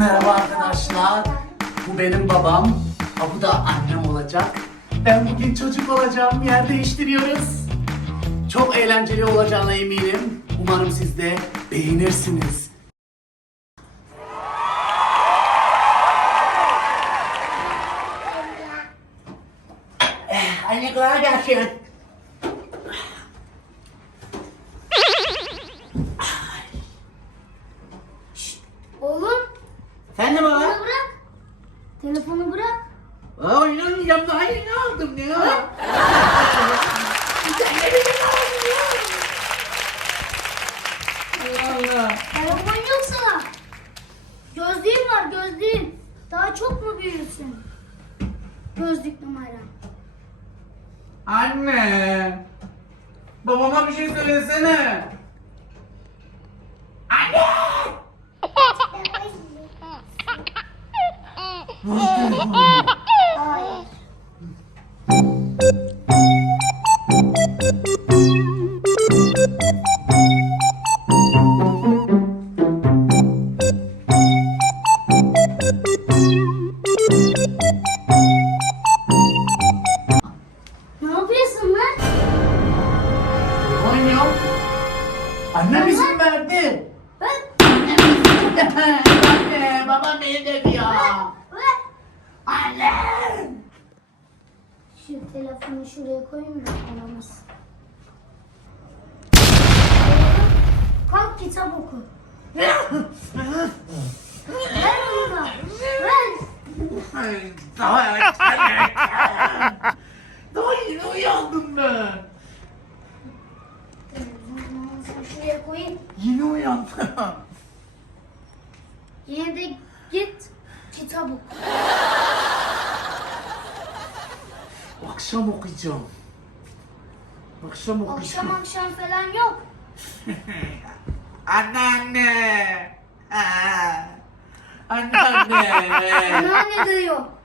Merhaba arkadaşlar. Bu benim babam. Ha, bu da annem olacak. Ben bugün çocuk olacağım. Yer değiştiriyoruz. Çok eğlenceli olacağına eminim. Umarım siz de beğenirsiniz. Anne kolay gelsin. Oğlum Efendim telefonu baba? bırak. Telefonu bırak. Aa inanmayacağım daha yeni aldım ya. Allah Allah. Telefon yok sana. Gözlüğüm var gözlüğüm. Daha çok mu büyürsün? Gözlük numara. Anne. Babama bir şey söylesene. Anne. Hayır. Ne yapıyorsun lan? Oynuyor. Annem izin verdi. Anne, babam beni Telefonu şuraya koyayım da aramız. Kalk kitap oku. Ver onu da. Ver. Daha Daha yeni uyandım ben. Şuraya koyayım. Yeni uyandım. Yine de git kitap oku. Akşam okuyacağım. Akşam okuyacağım. Akşam akşam falan yok. Anne anne. Aa. Anne anne. Anneanne de yok.